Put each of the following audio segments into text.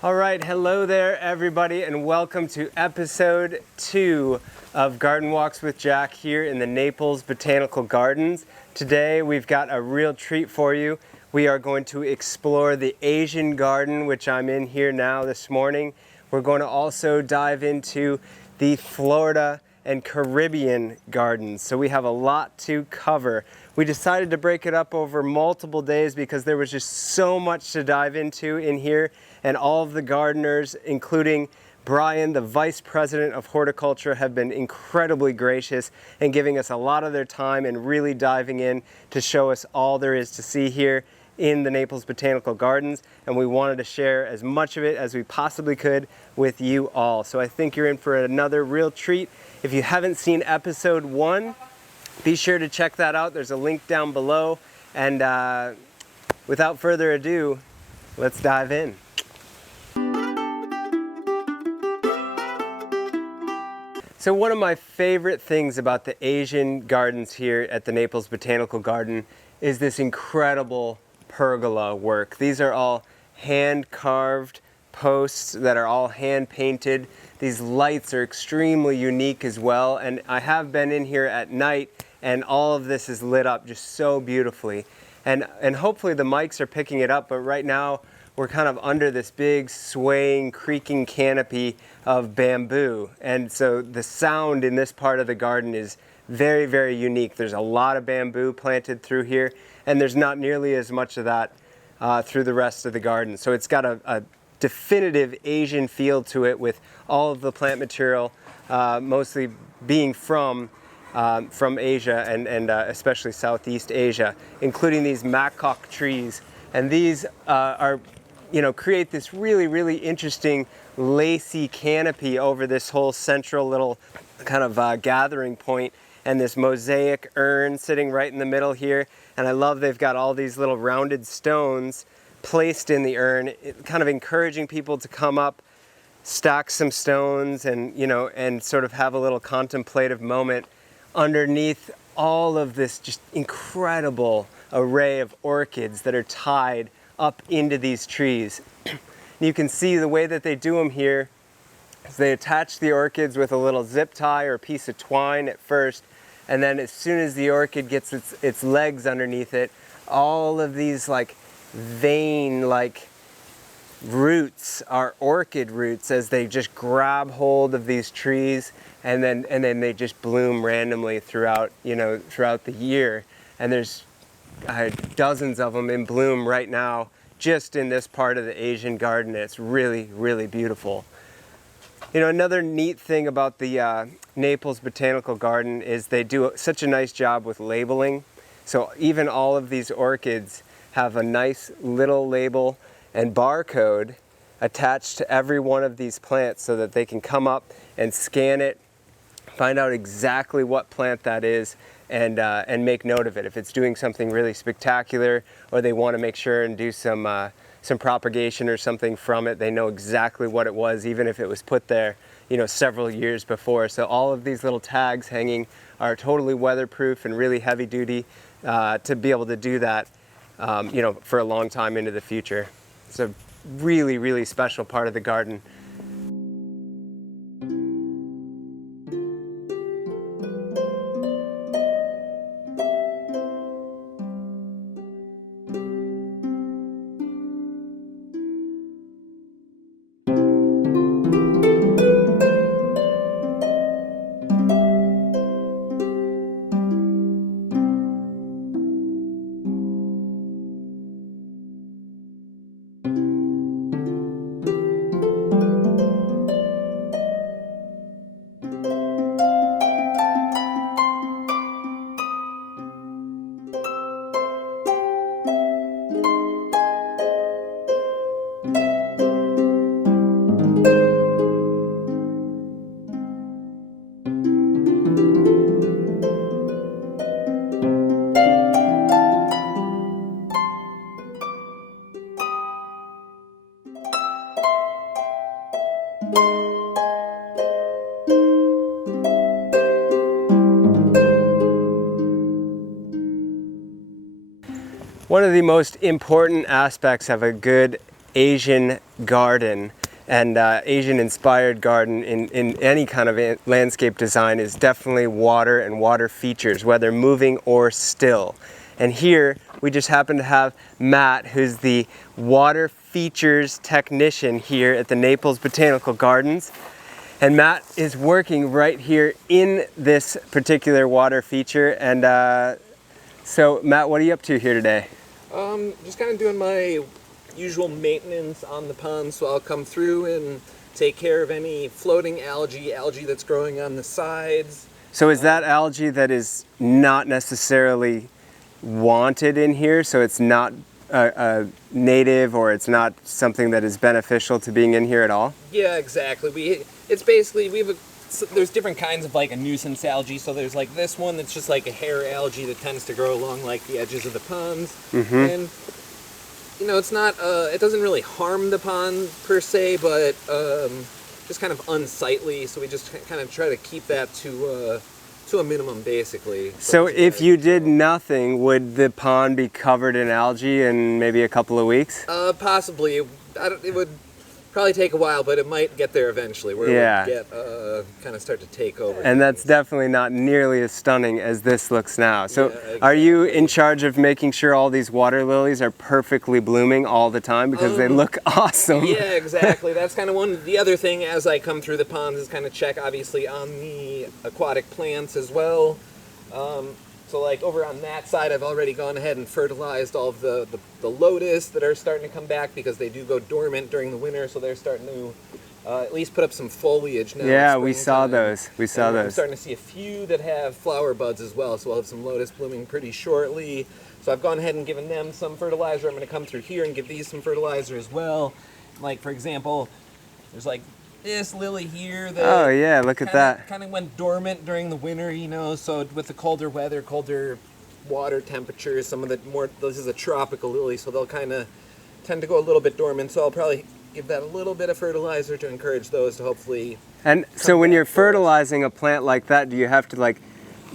All right, hello there everybody and welcome to episode 2 of Garden Walks with Jack here in the Naples Botanical Gardens. Today we've got a real treat for you. We are going to explore the Asian garden, which I'm in here now this morning. We're going to also dive into the Florida and Caribbean gardens. So we have a lot to cover. We decided to break it up over multiple days because there was just so much to dive into in here, and all of the gardeners, including Brian, the Vice President of Horticulture, have been incredibly gracious and giving us a lot of their time and really diving in to show us all there is to see here in the Naples Botanical Gardens, and we wanted to share as much of it as we possibly could with you all. So I think you're in for another real treat. If you haven't seen episode 1, be sure to check that out. There's a link down below, and without further ado, let's dive in. So one of my favorite things about the Asian gardens here at the Naples Botanical Garden is this incredible pergola work. These are all hand-carved posts that are all hand-painted. These lights are extremely unique as well, and I have been in here at night and all of this is lit up just so beautifully. And hopefully the mics are picking it up, but right now we're kind of under this big swaying, creaking canopy of bamboo. And so the sound in this part of the garden is very, very unique. There's a lot of bamboo planted through here, and there's not nearly as much of that through the rest of the garden. So it's got a definitive Asian feel to it, with all of the plant material mostly being from Asia and especially Southeast Asia, including these macaque trees. And these create this really, really interesting lacy canopy over this whole central little kind of gathering point, and this mosaic urn sitting right in the middle here. And I love they've got all these little rounded stones placed in the urn, kind of encouraging people to come up, stack some stones, and sort of have a little contemplative moment underneath all of this just incredible array of orchids that are tied up into these trees. You can see the way that they do them here is they attach the orchids with a little zip tie or a piece of twine at first, and then as soon as the orchid gets its legs underneath it, all of these like vein-like roots are orchid roots as they just grab hold of these trees, and then they just bloom randomly throughout the year. And there's dozens of them in bloom right now just in this part of the Asian garden. It's really, really beautiful. Another neat thing about the Naples Botanical Garden is they do such a nice job with labeling. So even all of these orchids have a nice little label and barcode attached to every one of these plants, so that they can come up and scan it, find out exactly what plant that is, and make note of it. If it's doing something really spectacular, or they want to make sure and do some propagation or something from it, they know exactly what it was, even if it was put there several years before. So all of these little tags hanging are totally weatherproof and really heavy duty to be able to do that for a long time into the future. It's a really, really special part of the garden. One of the most important aspects of a good Asian garden and Asian inspired garden in any kind of landscape design is definitely water and water features, whether moving or still. And here we just happen to have Matt, who's the water features technician here at the Naples Botanical Gardens. And Matt is working right here in this particular water feature. And so Matt, what are you up to here today? Just kind of doing my usual maintenance on the pond, so I'll come through and take care of any floating algae that's growing on the sides. So is that algae that is not necessarily wanted in here, so it's not a native, or it's not something that is beneficial to being in here at all? Yeah, exactly. It's basically, there's different kinds of like a nuisance algae. So there's like this one that's just like a hair algae that tends to grow along like the edges of the ponds. And you know, it's not, it doesn't really harm the pond per se, but just kind of unsightly. So we just kind of try to keep that to a minimum, basically. So if you did nothing, would the pond be covered in algae in maybe a couple of weeks? Possibly. It would probably take a while, but it might get there eventually, where it would get, kind of start to take over. And that's definitely not nearly as stunning as this looks now. So yeah, exactly. Are you in charge of making sure all these water lilies are perfectly blooming all the time, because they look awesome? Yeah, exactly. That's kind of the other thing as I come through the ponds is kind of check, obviously, on the aquatic plants as well. So like over on that side, I've already gone ahead and fertilized all of the lotus that are starting to come back, because they do go dormant during the winter, so they're starting to at least put up some foliage now. Yeah, we saw those. We saw those. I'm starting to see a few that have flower buds as well, so we'll have some lotus blooming pretty shortly. So I've gone ahead and given them some fertilizer. I'm going to come through here and give these some fertilizer as well. Like, for example, there's like this lily here that oh yeah, look at that. Kind of went dormant during the winter, you know, so with the colder weather, colder water temperatures, some of the more, this is a tropical lily, so they'll kind of tend to go a little bit dormant, so I'll probably give that a little bit of fertilizer to encourage those to hopefully. And so when you're fertilizing a plant like that, do you have to like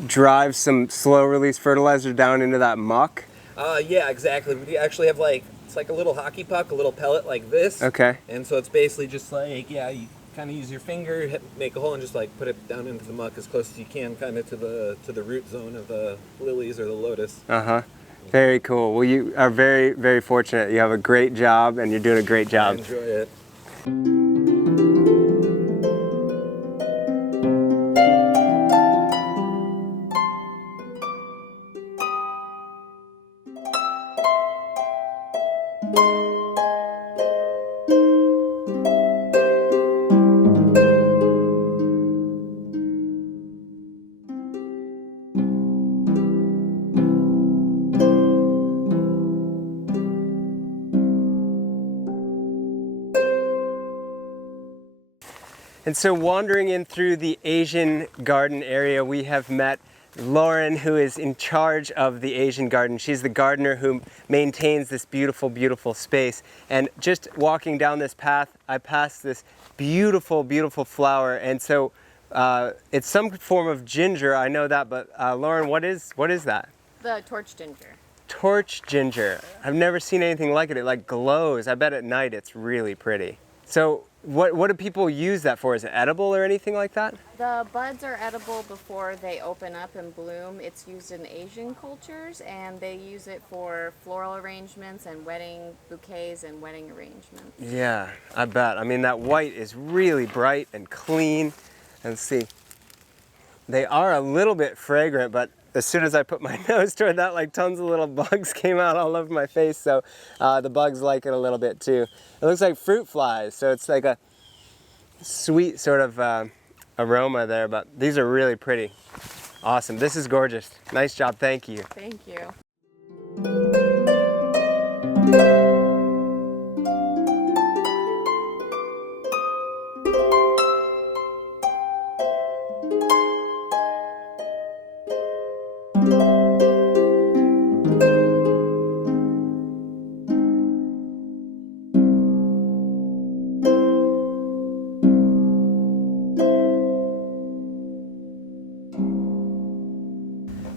drive some slow release fertilizer down into that muck? Yeah, exactly. We actually have like, it's like a little hockey puck, a little pellet like this. Okay. And so it's basically just like, yeah, you kind of use your finger, make a hole, and just like put it down into the muck as close as you can, kind of to the root zone of the lilies or the lotus. Very cool. Well, you are very, very fortunate. You have a great job, and you're doing a great job. I enjoy it. And so wandering in through the Asian garden area, we have met Lauren, who is in charge of the Asian garden. She's the gardener who maintains this beautiful, beautiful space. And just walking down this path, I passed this beautiful, beautiful flower. And so it's some form of ginger, I know that, but Lauren, what is that? The torch ginger. Torch ginger. I've never seen anything like it. It like glows. I bet at night it's really pretty. So what do people use that for? Is it edible or anything like that? The buds are edible before they open up and bloom. It's used in Asian cultures, and they use it for floral arrangements and wedding bouquets and wedding arrangements. Yeah, I bet. I mean, that white is really bright and clean. And see, they are a little bit fragrant, but as soon as I put my nose toward that, like tons of little bugs came out all over my face, so the bugs like it a little bit too. It looks like fruit flies, so it's like a sweet sort of aroma there, but these are really pretty. Awesome, this is gorgeous. Nice job, thank you. Thank you.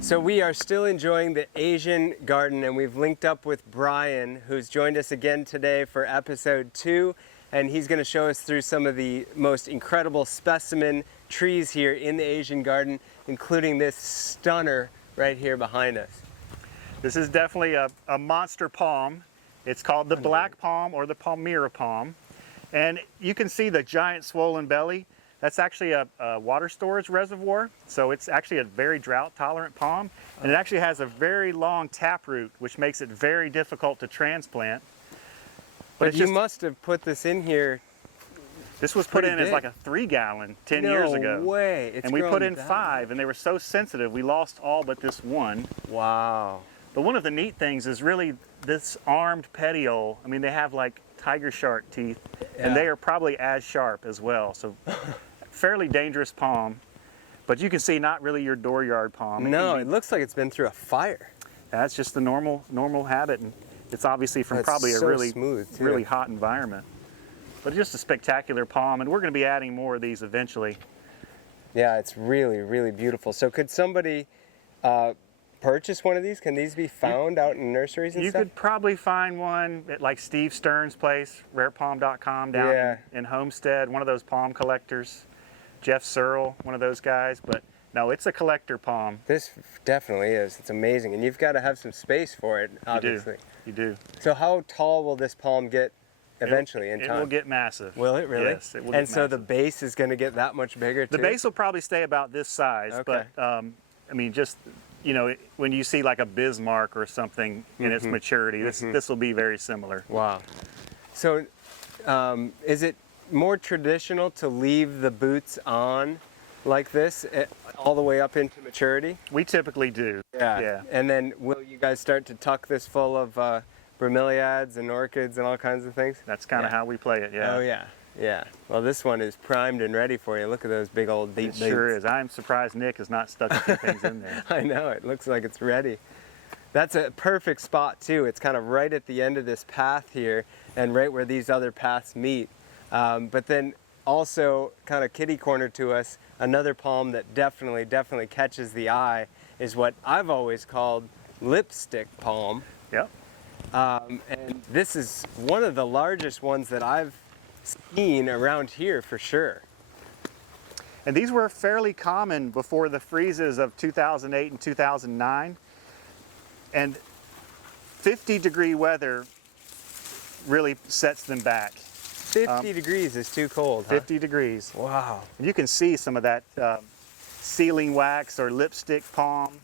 So we are still enjoying the Asian garden, and we've linked up with Brian, who's joined us again today for episode 2, and he's going to show us through some of the most incredible specimen trees here in the Asian garden, including this stunner right here behind us. This is definitely a monster palm. It's called the black palm or the Palmyra palm. And you can see the giant swollen belly. That's actually a water storage reservoir. So it's actually a very drought tolerant palm. And it actually has a very long taproot, which makes it very difficult to transplant. But you must have put this in here. This was put in as like a 3-gallon 10 years ago. No way. And we put in 5, and they were so sensitive, we lost all but this one. Wow. But one of the neat things is really this armed petiole. I mean, they have like tiger shark teeth, and they are probably as sharp as well. So fairly dangerous palm, but you can see not really your dooryard palm. No, it looks like it's been through a fire. That's just the normal habit, and it's obviously from probably a really smooth, too. really hot environment. But just a spectacular palm, and we're going to be adding more of these eventually. Yeah, it's really, really beautiful. So could somebody purchase one of these? Can these be found out in nurseries and You stuff? could probably find one at like Steve Stern's place, rarepalm.com down in Homestead, one of those palm collectors. Jeff Searle, one of those guys. But no, it's a collector palm. This definitely is. It's amazing. And you've got to have some space for it, obviously. You do. So how tall will this palm get eventually in time? It will get massive. Will it really? Yes, it will And get so massive. the base is going to get that much bigger too? The base will probably stay about this size, Okay. but I mean, just, you know, when you see like a Bismarck or something in its maturity, this will be very similar. Wow. So is it more traditional to leave the boots on like this all the way up into maturity? We typically do. Yeah. And then will you guys start to tuck this full of bromeliads and orchids and all kinds of things? That's kind of how we play it, yeah. Oh yeah. Yeah. Well, this one is primed and ready for you. Look at those big old deep It sure is. I'm surprised Nick has not stuck a few things in there. I know, it looks like it's ready. That's a perfect spot too. It's kind of right at the end of this path here and right where these other paths meet. But then also kind of kitty corner to us, another palm that definitely catches the eye is what I've always called lipstick palm. Yep. And this is one of the largest ones that I've seen around here for sure. And these were fairly common before the freezes of 2008 and 2009. And 50-degree weather really sets them back. 50 degrees is too cold, huh? 50 degrees. Wow. And you can see some of that sealing wax or lipstick palm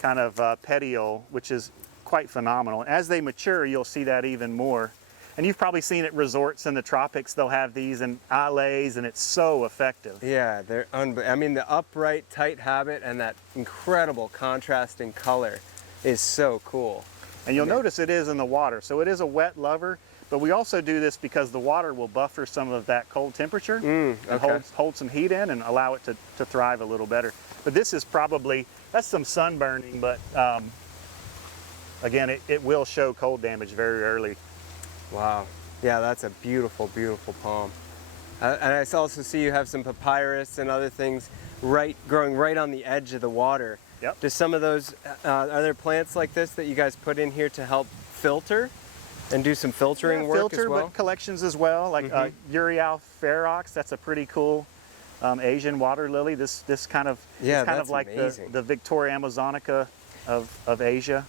kind of petiole, which is quite phenomenal. As they mature, you'll see that even more. And you've probably seen at resorts in the tropics, they'll have these in alleys, and it's so effective. Yeah, they're I mean, the upright, tight habit and that incredible contrasting color is so cool. And you'll notice it is in the water. So it is a wet lover, but we also do this because the water will buffer some of that cold temperature and hold some heat in and allow it to thrive a little better. But this is probably, that's some sunburning, but again, it will show cold damage very early. Wow. Yeah, that's a beautiful, beautiful palm. And I also see you have some papyrus and other things growing right on the edge of the water. Yep. Do some of those, are there plants like this that you guys put in here to help filter and do some filtering work as well? But collections as well, like Urial ferox, that's a pretty cool Asian water lily. This kind of, Yeah, it's kind that's of like amazing. the Victoria Amazonica of Asia.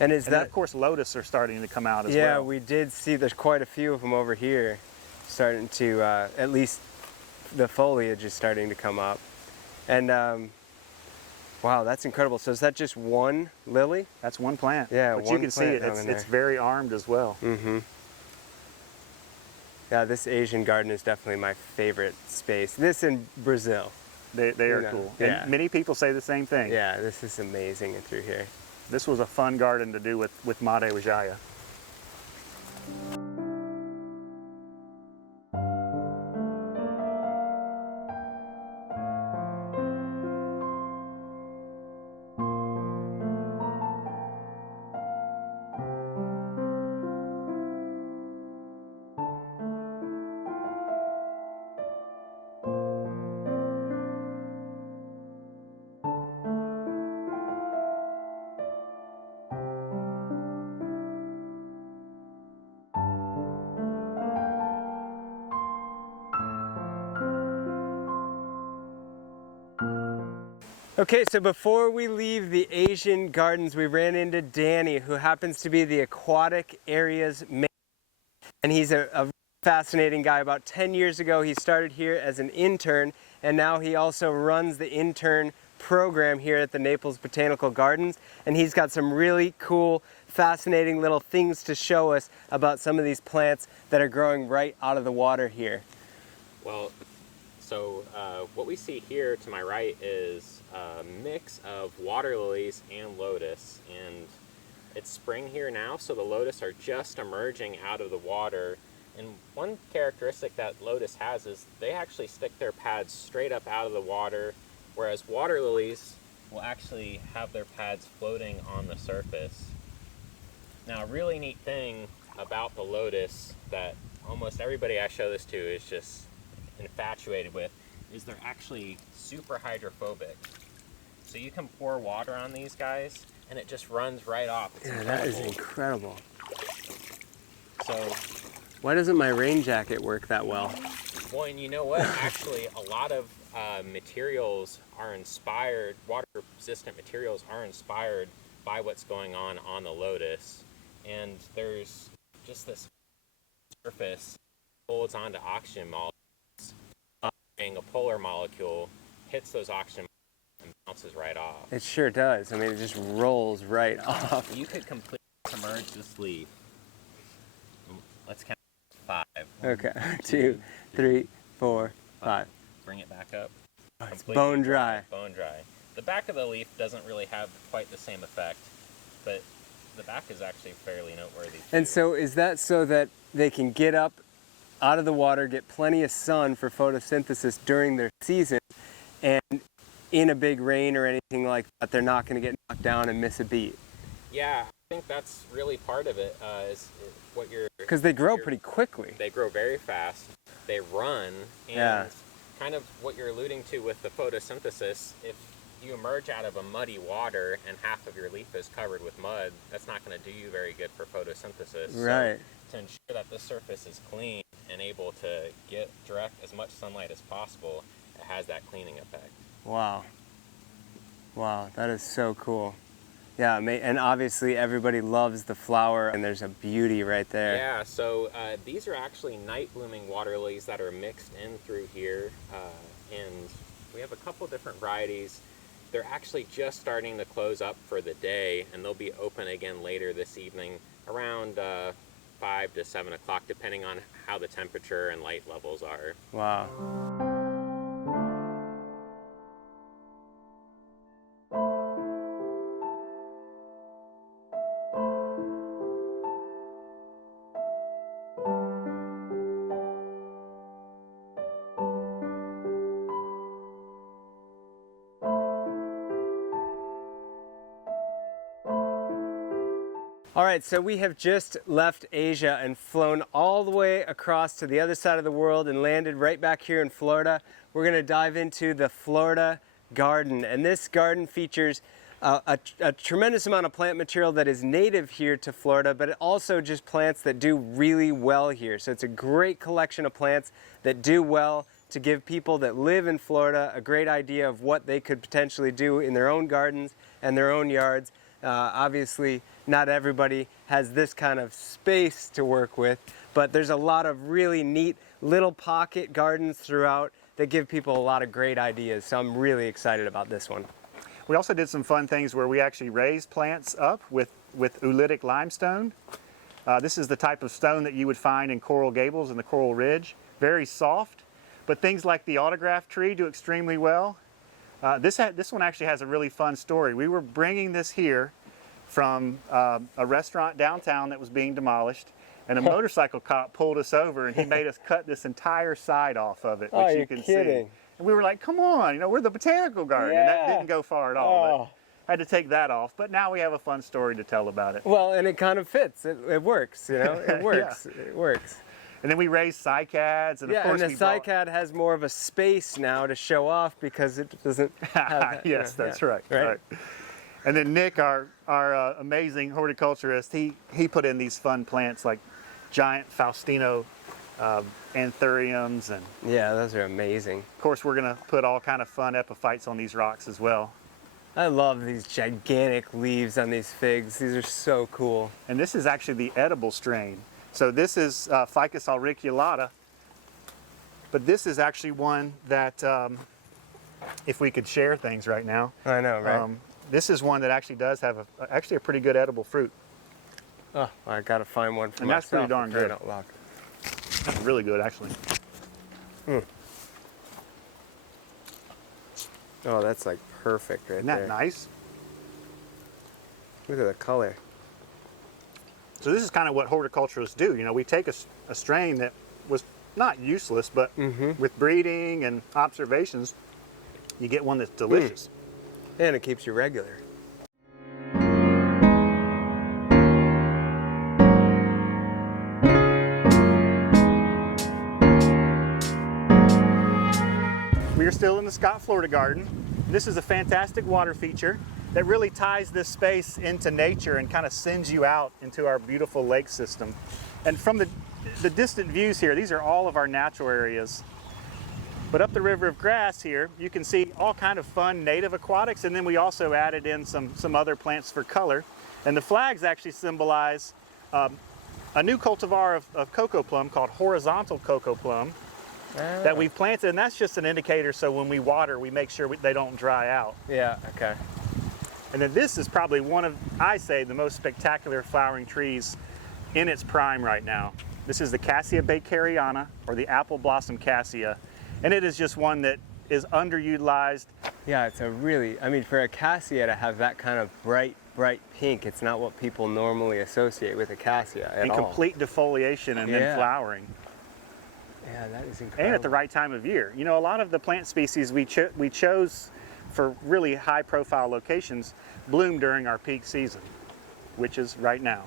And is And that, then of course lotus are starting to come out as yeah, well. we did see there's quite a few of them over here starting to, at least the foliage is starting to come up. And wow, that's incredible. So is that just one lily? That's one plant. Yeah, but one you can see plant it. down in It's there. very armed as well. Yeah, this Asian garden is definitely my favorite space. This in Brazil. They are know, cool. yeah. And many people say the same thing. Yeah, this is amazing through here. This was a fun garden to do with Made Wijaya. Okay, so before we leave the Asian gardens, we ran into Danny, who happens to be the aquatic area's manager. And he's a fascinating guy. About 10 years ago, he started here as an intern, and now he also runs the intern program here at the Naples Botanical Gardens. And he's got some really cool, fascinating little things to show us about some of these plants that are growing right out of the water here. Well, so what we see here to my right is a mix of water lilies and lotus, and it's spring here now, so the lotus are just emerging out of the water. And one characteristic that lotus has is they actually stick their pads straight up out of the water, whereas water lilies will actually have their pads floating on the surface. Now, a really neat thing about the lotus that almost everybody I show this to is just infatuated with is they're actually super hydrophobic. So you can pour water on these guys and it just runs right off. It's That is incredible. So, Why doesn't my rain jacket work that well? well, and you know what? Actually, a lot of materials are inspired, water-resistant materials are inspired by what's going on the lotus. And there's just this surface that holds onto oxygen molecules. A polar molecule hits those oxygen molecules and bounces right off. It sure does. I mean, it just rolls right off. You could completely submerge this leaf. Let's count 5. Okay, 2, 3, 4, 5. Bring it back up. It's Completely bone dry. Bone dry. The back of the leaf doesn't really have quite the same effect, but the back is actually fairly noteworthy too. And so is that so that they can get up out of the water, get plenty of sun for photosynthesis during their season, and in a big rain or anything like that, they're not going to get knocked down and miss a beat? Yeah, I think that's really part of it. Is what you're Because they grow pretty quickly. They grow very fast. They run, and Yeah. kind of what you're alluding to with the photosynthesis. If you emerge out of a muddy water and half of your leaf is covered with mud, that's not going to do you very good for photosynthesis. Right. So to ensure that the surface is clean and able to get direct as much sunlight as possible, it has that cleaning effect. Wow. Wow, that is so cool. Yeah, and obviously everybody loves the flower, and there's a beauty right there. Yeah, so these are actually night blooming water lilies that are mixed in through here, and we have a couple different varieties. They're actually just starting to close up for the day, and they'll be open again later this evening around 5 to 7 o'clock, depending on how the temperature and light levels are. Wow. All right, so we have just left Asia and flown all the way across to the other side of the world and landed right back here in Florida. We're going to dive into the Florida garden, and this garden features a tremendous amount of plant material that is native here to Florida, but also just plants that do really well here. So it's a great collection of plants that do well to give people that live in Florida a great idea of what they could potentially do in their own gardens and their own yards. Obviously, not everybody has this kind of space to work with, but there's a lot of really neat little pocket gardens throughout that give people a lot of great ideas. So I'm really excited about this one. We also did some fun things where we actually raised plants up with oolitic limestone. This is the type of stone that you would find in Coral Gables and the Coral Ridge. Very soft, but things like the autograph tree do extremely well. This one actually has a really fun story. We were bringing this here from a restaurant downtown that was being demolished, and a motorcycle cop pulled us over and he made us cut this entire side off of it, which you can see. And we were like, come on, we're the botanical garden. And that didn't go far at all. But I had to take that off, but now we have a fun story to tell about it. Well, and it kind of fits. It works, it works. Yeah. It works. And then we raised cycads, and of course and the cycad has more of a space now to show off because it doesn't have that. Yes, that's right. And then Nick, our amazing horticulturist, he put in these fun plants like giant Faustino anthuriums, and yeah, those are amazing. of course we're going to put all kind of fun epiphytes on these rocks as well. I love these gigantic leaves on these figs. These are so cool. And this is actually the edible strain. So this is Ficus auriculata, but this is actually one that, if we could share things right now, I know, right? this is one that actually does have actually a pretty good edible fruit. Oh, I gotta find one for And myself. that's pretty darn if I good. don't look. That's really good, actually. Oh, that's like perfect right Isn't that there. nice? Look at the color. So this is kind of what horticulturists do. You know, we take a strain that was not useless, but with breeding and observations, you get one that's delicious. And it keeps you regular. We are still in the Scott, Florida garden. This is a fantastic water feature that really ties this space into nature and kind of sends you out into our beautiful lake system. And from the distant views here, these are all of our natural areas. But up the River of Grass here, you can see all kind of fun native aquatics, and then we also added in some other plants for color. And the flags actually symbolize a new cultivar of cocoa plum called horizontal cocoa plum that we've planted, and that's just an indicator so when we water, we make sure they don't dry out. Yeah, okay. And then this is probably one of, I say, the most spectacular flowering trees in its prime right now. This is the Cassia bakeriana, or the Appleblossom Cassia, and it is just one that is underutilized. Yeah, it's a really, I mean, for a cassia to have that kind of bright pink, it's not what people normally associate with a cassia at in all. complete defoliation and then Yeah. flowering. Yeah, that is incredible. And at the right time of year. You know, a lot of the plant species we chose for really high profile locations bloom during our peak season, which is right now.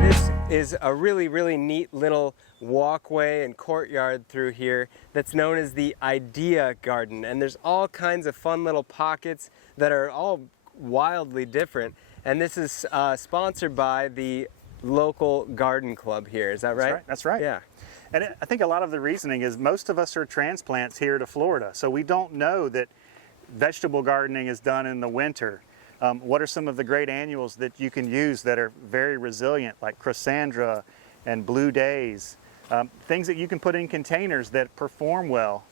This is a really neat little walkway and courtyard through here that's known as the Idea Garden, and there's all kinds of fun little pockets that are all wildly different, and this is sponsored by the local garden club here. Is that right? That's right. Yeah. And I think a lot of the reasoning is most of us are transplants here to Florida, so we don't know that vegetable gardening is done in the winter. What are some of the great annuals that you can use that are very resilient, like Chrysandra and Blue Days? Things that you can put in containers that perform well.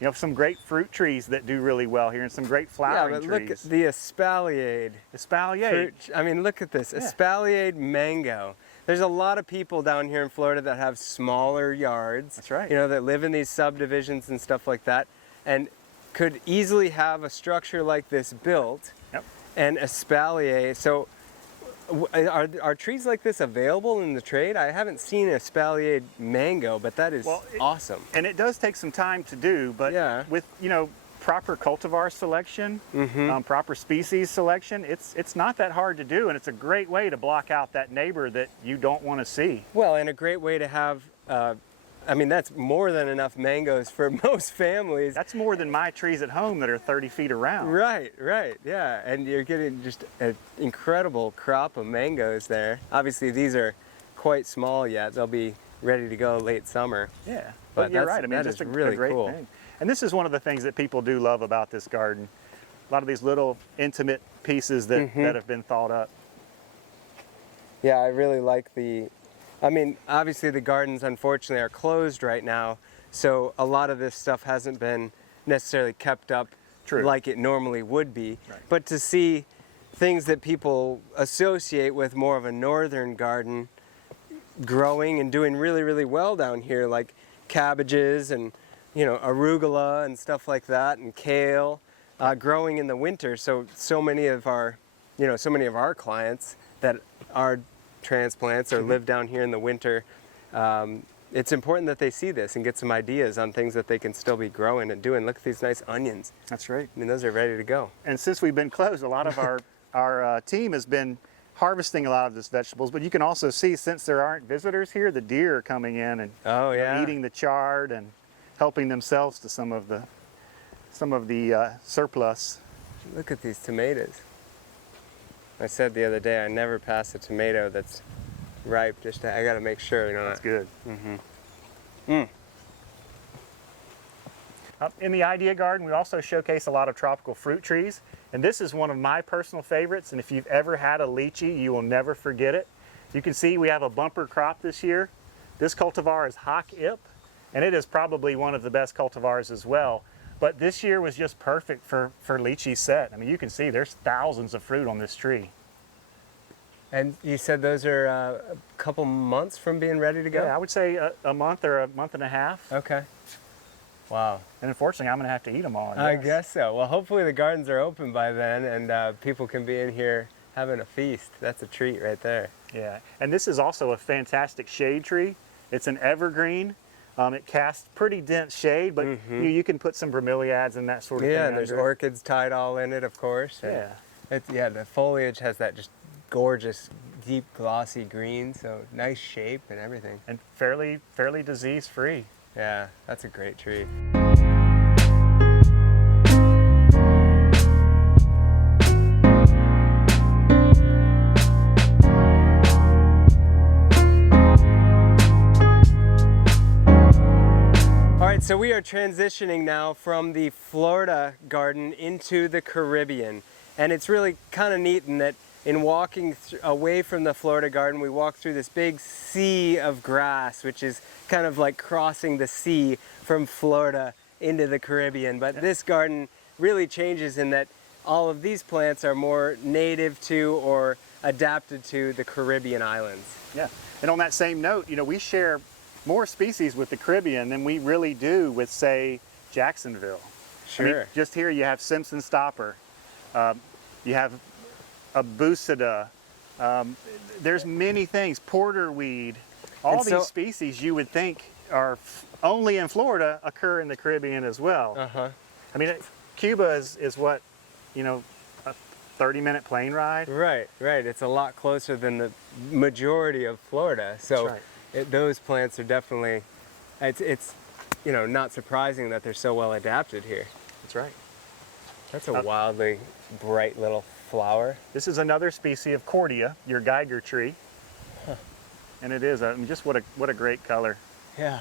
You know, some great fruit trees that do really well here and some great flowering Yeah, but trees. look at the espalier. Espalier. Fruit, I mean, look at this, Yeah. espalier mango. There's a lot of people down here in Florida that have smaller yards. That's right. You know, that live in these subdivisions and stuff like that, and could easily have a structure like this built. Yep. And espalier. So, are trees like this available in the trade? I haven't seen espalier mango, but that is awesome. And it does take some time to do, but Yeah. with, you know, proper cultivar selection, proper species selection, it's not that hard to do, and it's a great way to block out that neighbor that you don't want to see. Well, and a great way to have, I mean, that's more than enough mangoes for most families. That's more than my trees at home that are 30 feet around. Right, yeah. And you're getting just an incredible crop of mangoes there. Obviously, these are quite small yet. They'll be ready to go late summer. Yeah, But you're that's- right. I mean, that just is a really great cool. thing. And this is one of the things that people do love about this garden. A lot of these little intimate pieces that have been thought up. Yeah, I really like I mean, obviously the gardens unfortunately are closed right now, so a lot of this stuff hasn't been necessarily kept up like it normally would be. Right. But to see things that people associate with more of a northern garden growing and doing really well down here, like cabbages and, you know, arugula and stuff like that, and kale, growing in the winter. So many of our, you know, so many of our clients that are transplants or live down here in the winter, it's important that they see this and get some ideas on things that they can still be growing and doing. Look at these nice onions. That's right. I mean, those are ready to go. And since we've been closed, a lot of our team has been harvesting a lot of these vegetables, but you can also see, since there aren't visitors here, the deer are coming in and eating the chard and helping themselves to some of the surplus. Look at these tomatoes. I said the other day I never pass a tomato that's ripe. Just I gotta make sure, you know. That's good. Mm. In the Idea Garden, we also showcase a lot of tropical fruit trees, and this is one of my personal favorites, and if you've ever had a lychee, you will never forget it. You can see we have a bumper crop this year. This cultivar is Hock Ip, and it is probably one of the best cultivars as well. But this year was just perfect for lychee set. I mean, you can see there's thousands of fruit on this tree. And you said those are a couple months from being ready to go? Yeah, I would say a month or a month and a half. Okay. Wow. And unfortunately, I'm going to have to eat them all. I guess so. Well, hopefully the gardens are open by then and people can be in here having a feast. That's a treat right there. Yeah, and this is also a fantastic shade tree. It's an evergreen. It casts pretty dense shade, but you can put some bromeliads and that sort of thing. Yeah, and there's under it. orchids tied all in it, of course. Yeah. Yeah, the foliage has that just gorgeous, deep, glossy green, so nice shape and everything. And fairly disease-free. Yeah, that's a great tree. So we are transitioning now from the Florida garden into the Caribbean, and it's really kind of neat in that in walking away from the Florida garden, we walk through this big sea of grass, which is kind of like crossing the sea from Florida into the Caribbean. But this garden really changes in that all of these plants are more native to or adapted to the Caribbean islands. Yeah, and on that same note, you know, we share more species with the Caribbean than we really do with, say, Jacksonville. Sure. I mean, just here you have Simpson stopper, you have a busida, there's many things, porterweed, all these species you would think are only in Florida occur in the Caribbean as well. I mean, Cuba is what, you know, a 30-minute plane ride? Right, right. It's a lot closer than the majority of Florida. So. That's right. Those plants are definitely, it's you know, not surprising that they're so well adapted here. That's right. That's a wildly bright little flower. This is another species of Cordia, your Geiger tree. And it is, just what a great color. Yeah.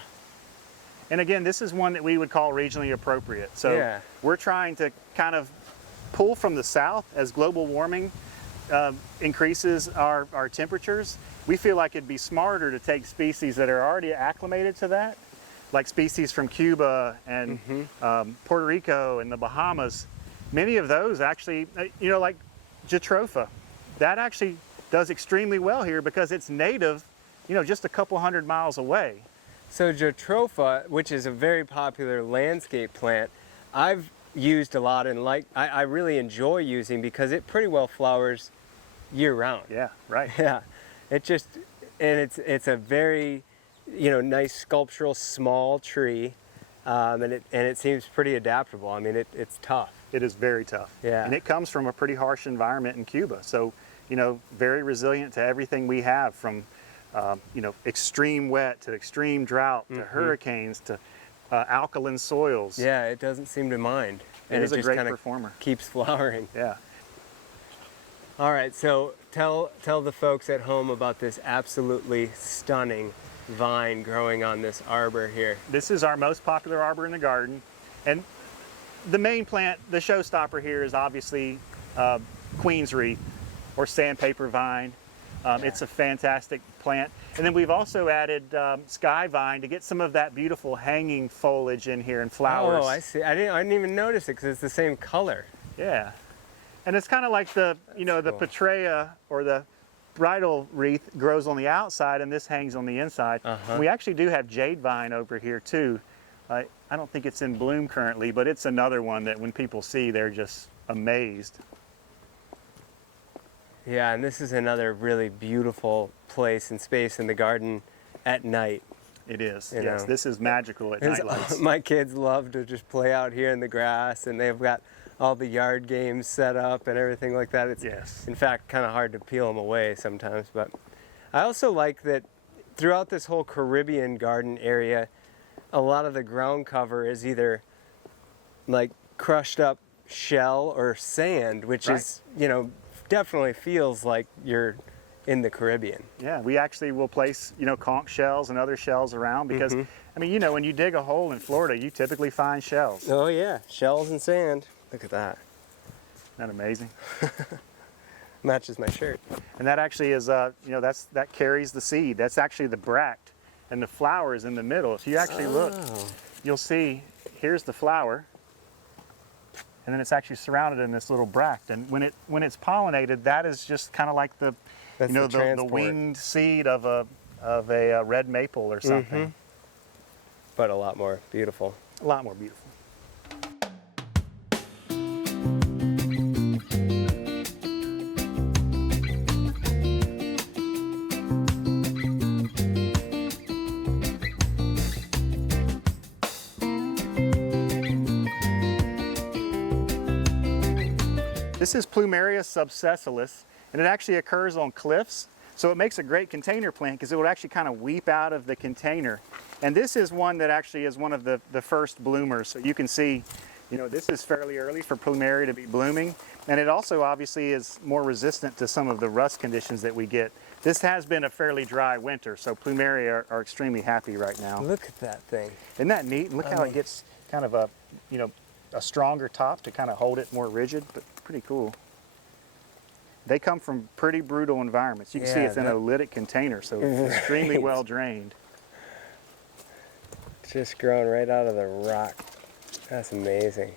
And again, this is one that we would call regionally appropriate. So we're trying to kind of pull from the south as global warming increases our temperatures. We feel like it'd be smarter to take species that are already acclimated to that, like species from Cuba and Puerto Rico and the Bahamas. Many of those actually, you know, like Jatropha, that actually does extremely well here because it's native, you know, just a couple hundred miles away. So Jatropha, which is a very popular landscape plant, I've used a lot and I really enjoy using because it pretty well flowers year round. Yeah, right. Yeah. It just, and it's a very, you know, nice sculptural small tree, and it seems pretty adaptable. I mean, it's tough. It is very tough. Yeah. And it comes from a pretty harsh environment in Cuba. So, you know, very resilient to everything we have from, you know, extreme wet to extreme drought to hurricanes to alkaline soils. Yeah, it doesn't seem to mind. And it is a just great kinda performer. Keeps flowering. Yeah. All right, so tell the folks at home about this absolutely stunning vine growing on this arbor here. This is our most popular arbor in the garden. And the main plant, the showstopper here is obviously Queen's Wreath or sandpaper vine. It's a fantastic plant. And then we've also added Sky Vine to get some of that beautiful hanging foliage in here and flowers. Oh, I see. I didn't even notice it because it's the same color. Yeah. And it's kind of like the, you know, the Petrea or the bridal wreath grows on the outside and this hangs on the inside. We actually do have jade vine over here too. I don't think it's in bloom currently, but it's another one that when people see, they're just amazed. Yeah, and this is another really beautiful place and space in the garden at night. It is, You yes. know. This is magical at night lights. My kids love to just play out here in the grass, and they've got all the yard games set up and everything like that. It's, in fact, kind of hard to peel them away sometimes. But I also like that throughout this whole Caribbean garden area, a lot of the ground cover is either like crushed up shell or sand, which is, you know, definitely feels like you're in the Caribbean. Yeah, we actually will place, you know, conch shells and other shells around because, I mean, you know, when you dig a hole in Florida, you typically find shells. Oh yeah, shells and sand. Look at that. Isn't that amazing? Matches my shirt. And that actually is, you know, that carries the seed. That's actually the bract, and the flower is in the middle. If you actually look, you'll see, here's the flower, and then it's actually surrounded in this little bract. And when it's pollinated, that is just kind of like the, That's you know, the the transport. winged seed of a red maple or something. But a lot more beautiful. A lot more beautiful. This is Plumeria subsessilis, and it actually occurs on cliffs. So it makes a great container plant because it will actually kind of weep out of the container. And this is one that actually is one of the first bloomers. So you can see, you know, this is fairly early for Plumeria to be blooming. And it also obviously is more resistant to some of the rust conditions that we get. This has been a fairly dry winter, so Plumeria are extremely happy right now. Look at that thing. Isn't that neat? And look how it gets kind of a, you know, a stronger top to kind of hold it more rigid, but pretty cool. They come from pretty brutal environments. You can see Yeah, it's in a lytic container, so it's extremely well drained. Just growing right out of the rock. That's amazing.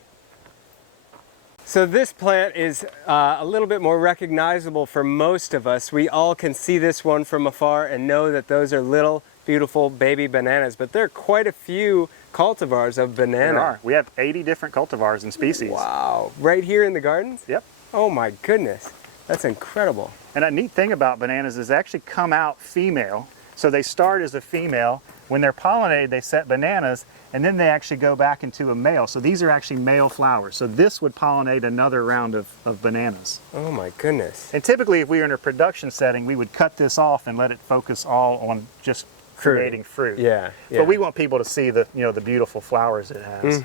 So this plant is a little bit more recognizable for most of us. We all can see this one from afar and know that those are little beautiful baby bananas, but there are quite a few cultivars of banana. There are. We have 80 different cultivars and species. Wow. Right here in the gardens? Yep. Oh my goodness. That's incredible. And a neat thing about bananas is they actually come out female. So they start as a female. When they're pollinated, they set bananas, and then they actually go back into a male. So these are actually male flowers. So this would pollinate another round of bananas. Oh my goodness. And typically, if we were in a production setting, we would cut this off and let it focus all on just creating fruit. Yeah, yeah. But we want people to see the, you know, the beautiful flowers it has.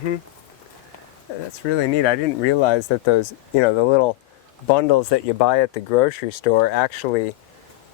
That's really neat. I didn't realize that those, you know, the little bundles that you buy at the grocery store actually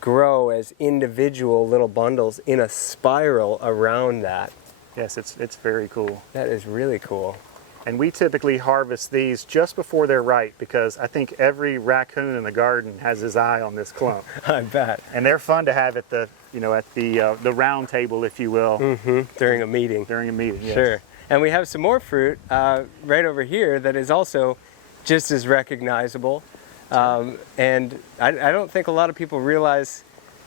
grow as individual little bundles in a spiral around that. Yes, it's very cool. That is really cool. And we typically harvest these just before they're ripe because I think every raccoon in the garden has his eye on this clump. I bet. And they're fun to have at the, you know, at the round table, if you will, During a meeting. during a meeting. Yes. Sure. And we have some more fruit right over here that is also just as recognizable. And I don't think a lot of people realize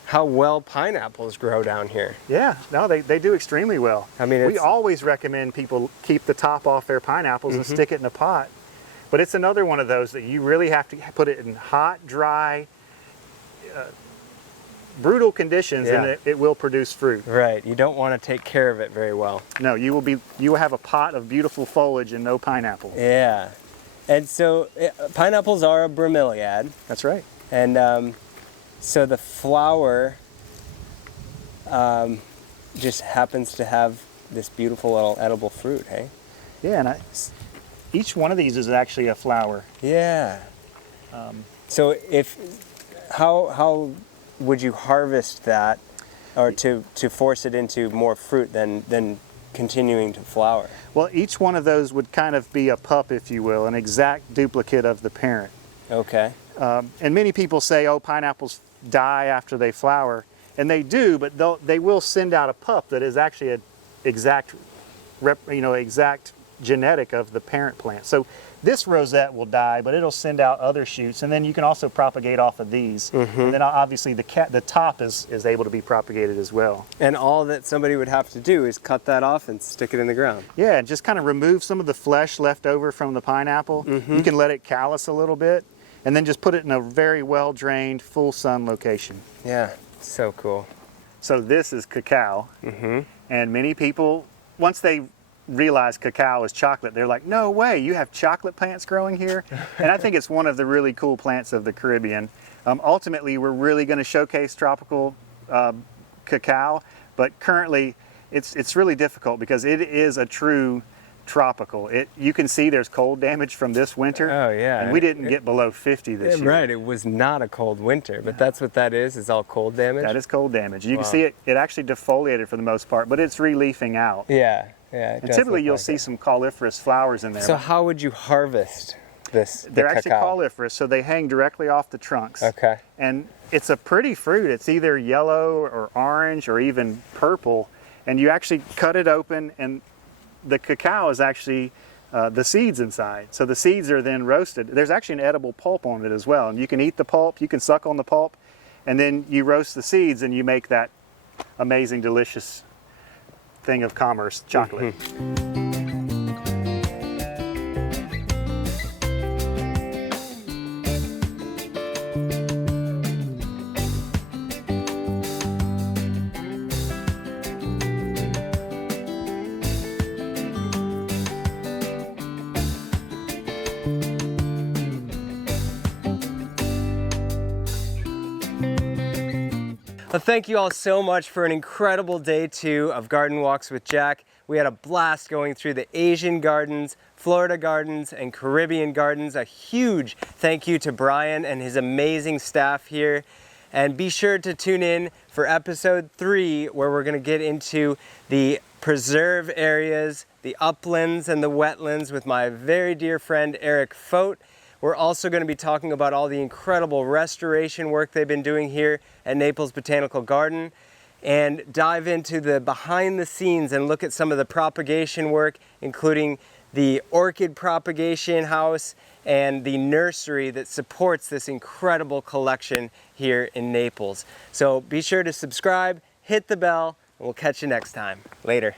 how well pineapples grow down here. Yeah, no, they do extremely well. I mean, we always recommend people keep the top off their pineapples and stick it in a pot. But it's another one of those that you really have to put it in hot, dry, brutal conditions, and it will produce fruit. Right. You don't want to take care of it very well. No, you will have a pot of beautiful foliage and no pineapple. Yeah. And so pineapples are a bromeliad. That's right. And so the flower just happens to have this beautiful little edible fruit, hey? Yeah, and each one of these is actually a flower. Yeah. So how would you harvest that, or to force it into more fruit than continuing to flower? Well, each one of those would kind of be a pup, if you will, an exact duplicate of the parent. Okay. And many people say, oh, pineapples die after they flower, and they do, but they will send out a pup that is actually an exact genetic of the parent plant. So this rosette will die, but it'll send out other shoots, and then you can also propagate off of these. And then obviously the top is able to be propagated as well. And all that somebody would have to do is cut that off and stick it in the ground. Yeah, and just kind of remove some of the flesh left over from the pineapple. You can let it callus a little bit, and then just put it in a very well-drained, full sun location. Yeah, so cool. So this is cacao, and many people, once they realize cacao is chocolate, they're like, no way, you have chocolate plants growing here? And I think it's one of the really cool plants of the Caribbean. Ultimately, we're really going to showcase tropical cacao, but currently it's really difficult because it is a true tropical. You can see there's cold damage from this winter. Oh, yeah. And we didn't get below 50 this year. Right, it was not a cold winter, but that's what that is all cold damage? That is cold damage. You Wow. can see it actually defoliated for the most part, but it's re-leafing out. Yeah, yeah. And typically you'll see some cauliferous flowers in there. So how would you harvest this? They're actually cauliferous, so they hang directly off the trunks. Okay. And it's a pretty fruit. It's either yellow or orange or even purple. And you actually cut it open, and the cacao is actually the seeds inside. So the seeds are then roasted. There's actually an edible pulp on it as well. And you can eat the pulp, you can suck on the pulp, and then you roast the seeds and you make that amazing, delicious thing of commerce, chocolate. Well, thank you all so much for an incredible day 2 of Garden Walks with Jack. We had a blast going through the Asian gardens, Florida gardens, and Caribbean gardens. A huge thank you to Brian and his amazing staff here. And be sure to tune in for episode 3, where we're going to get into the preserve areas, the uplands, and the wetlands with my very dear friend Eric Fote. We're also going to be talking about all the incredible restoration work they've been doing here at Naples Botanical Garden, and dive into the behind the scenes and look at some of the propagation work, including the orchid propagation house and the nursery that supports this incredible collection here in Naples. So be sure to subscribe, hit the bell, and we'll catch you next time. Later.